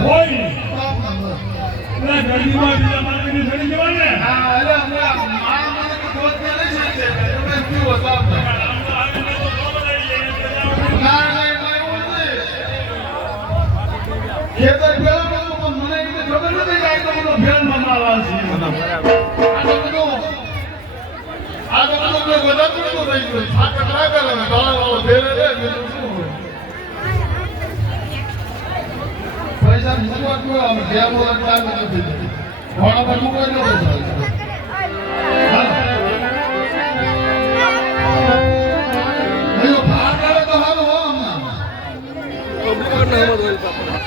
હોય ના ગરમીમાં બીજા માર્કેટની ઘડી જવાને હા અરે હમણાં મારા મને તો દોસ્ત ને લઈ શકે તમે કેવું હતો આપણે ના એવું નથી ખેતર પેલા મને એટલે ખબર નથી કે આ તો બધો ફેરમાં માલ આવશે આ તો બધું બધા પૂરતું થઈ ગયું છાકર લાગે ને વાળો ફેરે રે બીજું શું પૈસા મૂકવા ગયો અમે બે મોર ટાઈમ નથી ઘોડા પર મૂકવા ન પૈસા એનો ભાગ આવે તો હાલો હો હમણાં પબ્લિક પર ના મત હોય પાપા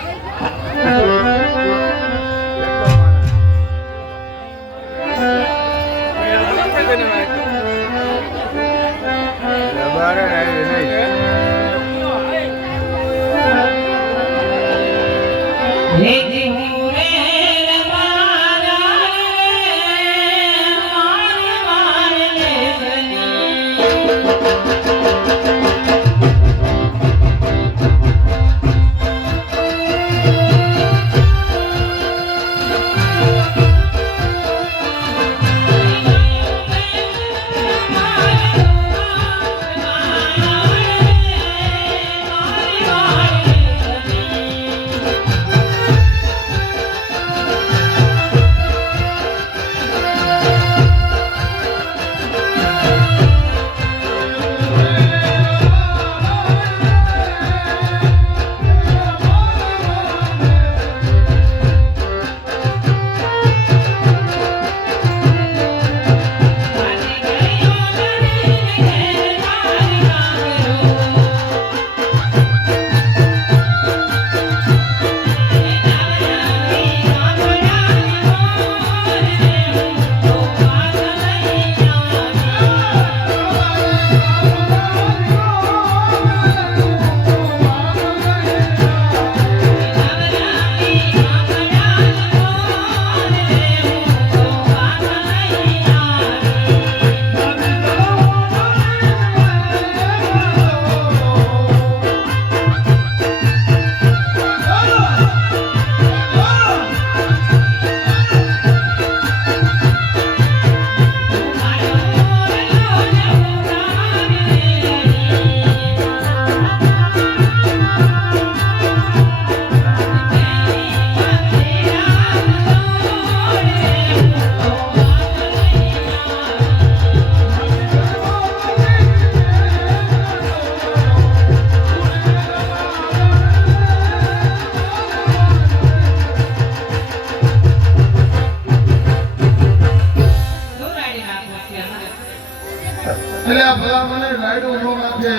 એટલે આ ભલા મને રાઈડો નો નાખે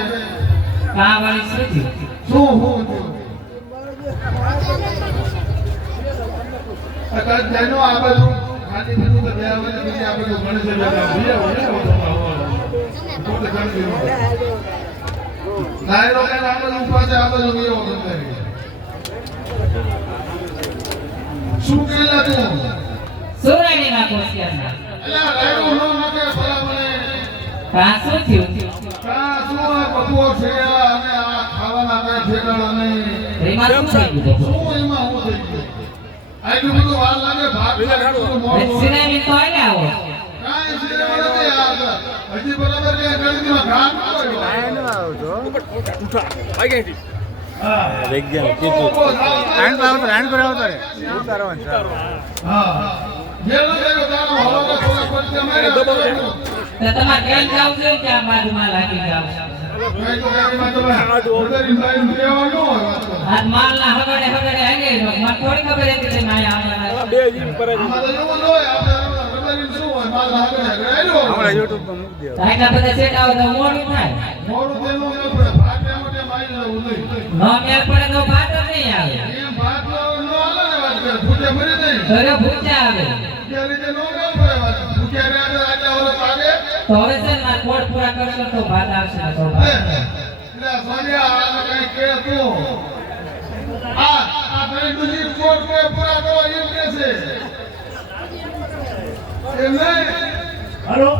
આ વાળી સુધી શું હું અગર જેનો આ બાજુ ખાલી બધું તો બે આવે બીજી આ બાજુ ગણેશ બેઠા બીજા હોય ને તો તો ગણેશ નાયરો કે આ બાજુ પાસે આ બાજુ બીજો હોય શું કેલા તું સોરાણી માં કોસિયા એટલે રાઈડો નો નાખે ભલા મને કાસો થયું કા શું બપોર છે અને આ ખાવાના કઈ ઠેકાણા નહીં એમાં શું થઈ ગયું શું એમાં હું થઈ ગયું આટલું બધું વાર લાગે ભાગ સિનેમી તો આને આવો કાઈ સિનેમા નથી આ હજી બરાબર કે ગણિતમાં ઘાટ કર્યો આને આવો તો ઉઠા આઈ ગઈ હા વિજ્ઞાન કીધું આન પાવ તો આન કરાવ તો ઉતારવાનું છે હા જેનો દેવો તારો હવાલા થોડા પડતે મારે તો તમારે કેમ જાવ છે કે આ બાજુમાં લાગી જાવ કઈ તો ગાડીમાં તો ઉતરી બાઈ દેવાનો આ માલના હગડે હગડે આગે મને થોડી ખબર હતી કે માયા આવવાના બે જીમ પર આમાં તો એવું ન હોય આપણે રબારી શું હોય માલ આગળ આગળ આવ્યો હમણાં YouTube પર મૂકી દો આટલા બધા સેટ આવે તો મોડું થાય મોડું તેનું ન પડે ભાગ્યા માટે મારી જવું નહીં નો મેળ પડે તો ભાત જ નહીં આવે એમ ભાગ ન હાલે ને વાત કરે ભૂજે ભરી નહીં ઘરે ભૂચા આવે ભૂખ્યા રીતે ન કામ કરે વાત ભૂખ્યા રે આજે ઓલો પાગે તો હવે છે ને કોડ પૂરા કરશો તો ભાત આવશે ને તો એટલે સોનિયા આ કઈ કે તું આ ભાઈ દુજી કોડ કે પૂરા કરવા એમ કે છે એમ નહીં હાલો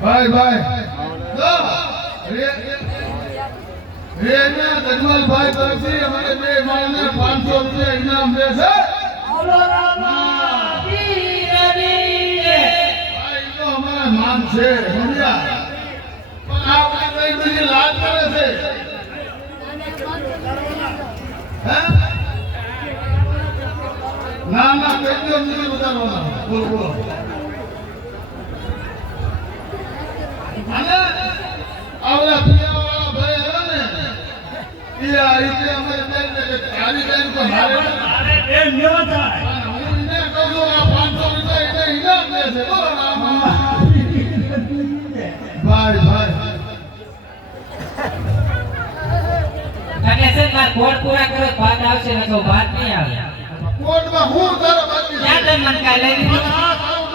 ભાઈ ભાઈ દો રે રે ને દજમલ ભાઈ તરફથી અમારે બે માળને ઇનામ દે છે બોલો રામા પીરની જય. ભાઈ તો અમારા માન છે સમજ્યા પણ આપણે કઈ બધી લાજ કરે છે હે ના ના કઈ દો નહીં બતાવવાના બોલો બોલો અને આવડા પિયાવાળા ભાઈ હતા ને એ આ રીતે અમે બેન ને તારી બેન તો મારે મારે બેન લેવા થાય હું એને કહું છું આ 500 રૂપિયા એને ઇનામ દે છે બોલો રામા ભાઈ ભાઈ અને છે માર કોડ પૂરા કરો તો ભાત આવશે ને તો ભાત નહીં આવે. કોર્ટમાં હું તારો બાકી ક્યાં તને મને કાંઈ લઈ દીધું?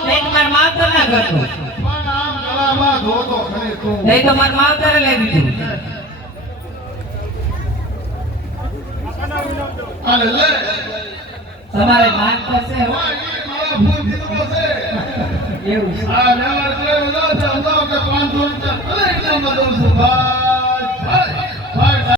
નહીં તો મારા માવતર ના કરતો. પણ આમ ગળામાં ધોતો ખરી તું નહીં તો મારા માવતરે લઈ દીધું. અને લે તમારે માન થશે હો. ભાઈ એ મારા ફોન કીધો છે એવું છે. આ વ્યવહાર કેવો છે સમજાવો કે 500 રૂપિયા ભલે ઇનામમાં દઉં છું ભાઈ